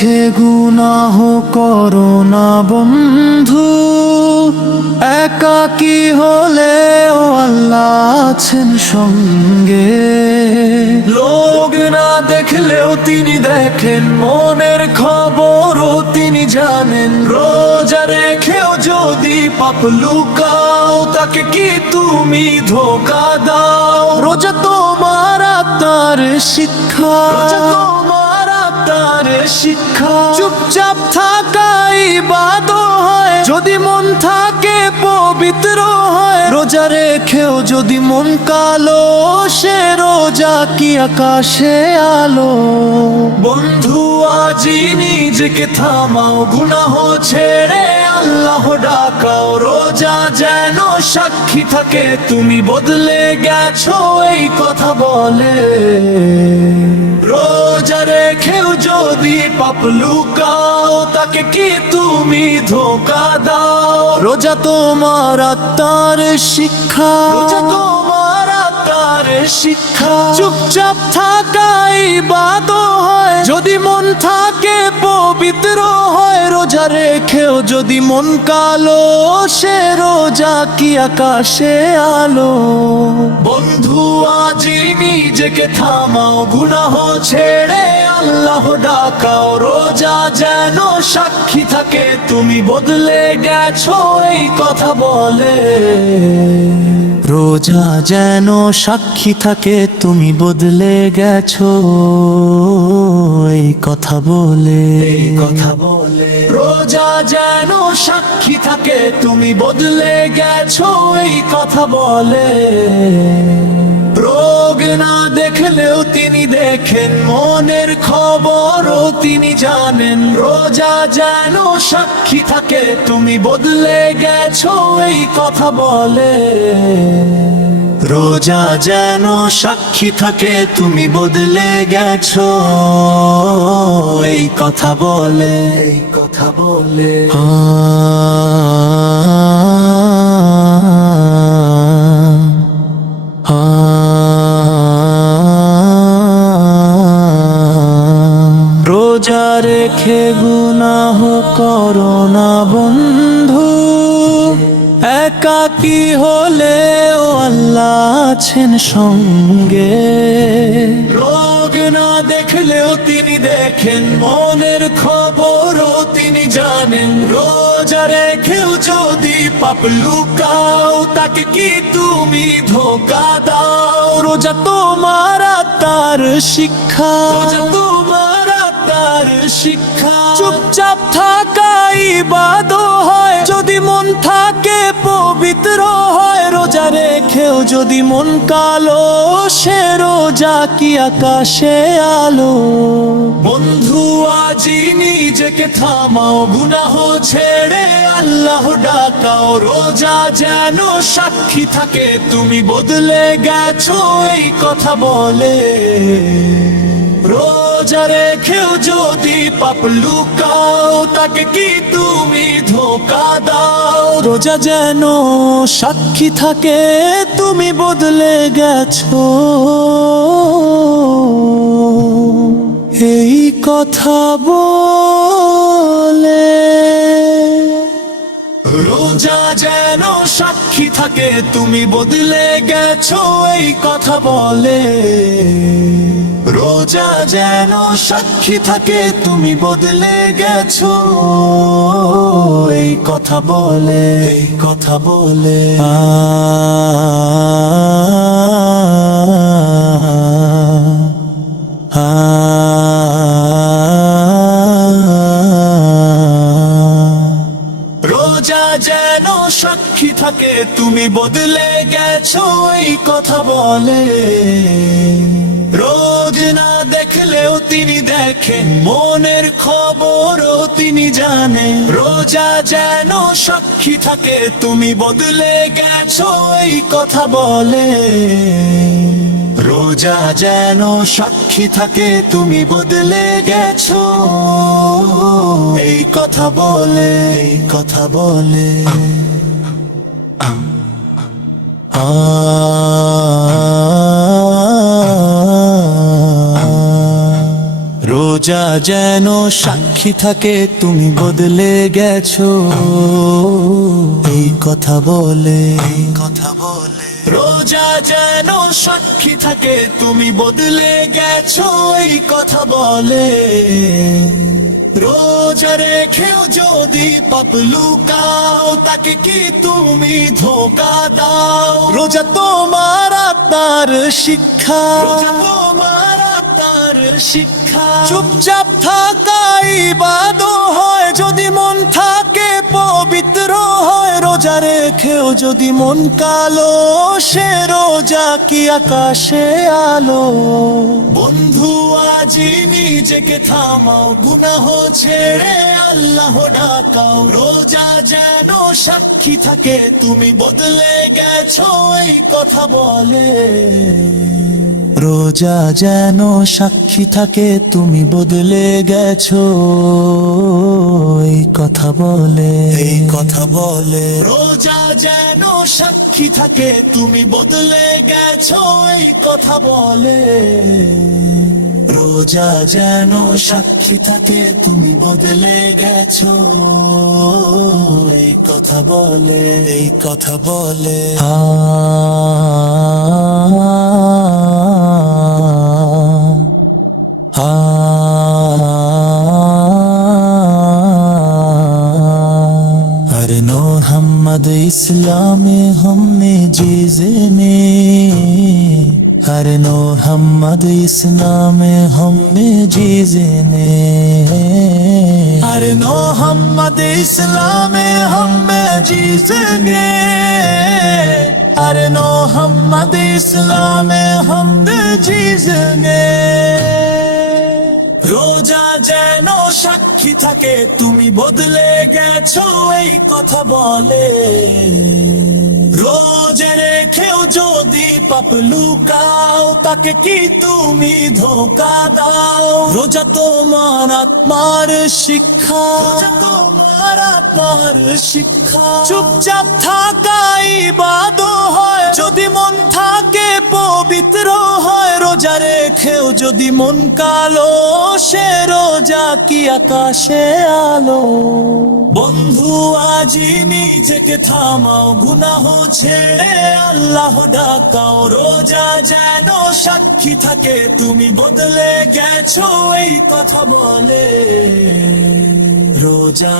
রেখে গুনাহ করো না বন্ধু, একাকী হলেও আল্লাহ আছেন সঙ্গে। লোক না দেখলেও তিনি দেখেন, মনের খবরও তিনি জানেন। রোজা রেখেও যদি পাপ লুকাও, তাকে কি তুমি ধোঁকা দাও? রোজা তোমার আত্মার শিক্ষা, রোজা তোমার আত্মার শিক্ষা। চুপচাপ থাকাই ইবাদত হয়, যদি মন থাকে পবিত্র হয়। রোজা রেখেও যদি মন কালো, সে রোজা কি আকাশে আলো? বন্ধু আজি নিজেকে থামাও, গুনাহ ছেড়ে আল্লাহ ডাকাও। রোজা যেন সাক্ষী থাকে তুমি বদলে গেছো, এই কথা বলে। রোজা রেখেও যদি পাপ লুকাও, তাকে কি তুমি ধোঁকা দাও? রোজা তোমার আত্মার শিক্ষা, রোজা তোমার আত্মার শিক্ষা। চুপচাপ থাকাই ইবাদত হয়, যদি মন থাকে পবিত্র হয়। রোজা রেখেও যদি মন কালো, সে রোজা কি আকাশে আলো? বন্ধু আজি নিজেকে থামাও, গুনাহ ছেড়ে আল্লাহ ডাকাও। রোজা যেন সাক্ষী থাকে তুমি বদলে গেছো, এই কথা বলে। রোজা যেন সাক্ষী থাকে তুমি বদলে গেছো, এই কথা বলে, এই কথা বলে। রোজা যেন সাক্ষী থাকে তুমি বদলে গেছো, এই কথা বলে। রোগ না দেখলেও তিনি দেখেন, মনের খবরও তিনি জানেন। রোজা যেন সাক্ষী থাকে তুমি বদলে গেছো, এই কথা বলে। রোজা যেন সাক্ষী থাকে তুমি বদলে গেছো, এই কথা বলে, এই কথা বলে। রোজা রেখে গুনাহ করো না বন্ধু, একাকী হলেও আল্লাহ আছেন সঙ্গে। রোগ না দেখলেও তিনি দেখেন, মনের খবরও তিনি জানেন। রোজা রেখেও যদি পাপ লুকাও, তাকে কি তুমি ধোঁকা দাও? রোজা তোমার আত্মার শিক্ষা, রোজা তোমার আত্মার শিক্ষা। চুপচাপ থাকাই ইবাদত হয়, যদি মন থাকে পবিত্র হয়। রোজা রেখেও যদি মন কালো, সে রোজা কি আকাশে আলো? বন্ধু আজি নিজেকে থামাও, গুনাহ ছেড়ে আল্লাহ ডাকাও। রোজা যেন সাক্ষী থাকে তুমি বদলে গেছো, এই কথা বলে। রোজা রেখেও যদি পাপ লুকাও, তাকে কি তুমি ধোঁকা দাও? রোজা যেন সাক্ষী থাকে তুমি বদলে গেছো, এই কথা বলে। রোজা যেন সাক্ষী থাকে তুমি বদলে গেছো, এই কথা বলে। রোজা যেন সাক্ষী থাকে তুমি বদলে গেছো, এই কথা বলে, এই কথা বলে। রোজা যেন সাক্ষী থাকে তুমি বদলে গেছো, এই কথা বলে। রোজ না দেখলেও তিনি দেখেন, মনের খবরও তিনি জানেন। রোজা যেন সাক্ষী থাকে তুমি বদলে গেছো, এই কথা বলে। রোজা যেন সাক্ষী থাকে তুমি বদলে গেছো, এই কথা বলে, এই কথা বলে। রোজা রোজা যেন সাক্ষী থাকে তুমি বদলে গেছো এই কথা বলে, রোজা যেন সাক্ষী থাকে তুমি বদলে গেছো এই কথা বলে। রোজা রেখেও যদি পাপ লুকাও তাকে কি তুমি ধোঁকা দাও? রোজা তোমার আত্মার শিক্ষা, তোমার আত্মার শিক্ষা। চুপচাপ থাকাই ইবাদত হয় যদি মন থাকে পবিত্র হয়। রোজা রেখেও যদি মন কালো সে রোজা কি আকাশে আলো? বন্ধু আজি নিজেকে থামাও, গুনাহ ছেড়ে আল্লাহ ডাকাও। রোজা যেন সাক্ষী থাকে তুমি বদলে গেছো এই কথা বলে। রোজা যেন সাক্ষী থাকে তুমি বদলে গেছো এই কথা বলে, এই কথা বলে। রোজা যেন সাক্ষী থাকে তুমি বদলে গেছো এই কথা বলে। রোজা যেন সাক্ষী থাকে তুমি বদলে গেছো এই কথা বলে, এই কথা বলে। अरे मोहम्मद इस्लामे हमने जीजे में, अरे मोहम्मद इस्लामे हमने जीजे में, अरे मोहम्मद इस्लामे हमें जीजेंगे, अरे मोहम्मद इस्लामे हमने जीजेंगे। রোজা যেন সাক্ষী থাকে তুমি বদলে গেছো এই কথা বলে। রোজা রেখেও যদি পাপ লুকাও তাকে কি তুমি ধোঁকা দাও? রোজা তোমার আত্মার শিক্ষা, তোমার আত্মার শিক্ষা। চুপচাপ থাকাই ইবাদত হয় যদি মন থাকে পবিত্র হয়। রোজা রেখেও যদি মন কালো সে রোজা কি আকাশে আলো? বন্ধু আজি নিজেকে থামাও, গুনাহ ছেড়ে আল্লাহ ডাকাও। রোজা যেন সাক্ষী থাকে তুমি বদলে গেছো এই কথা বলে। রোজা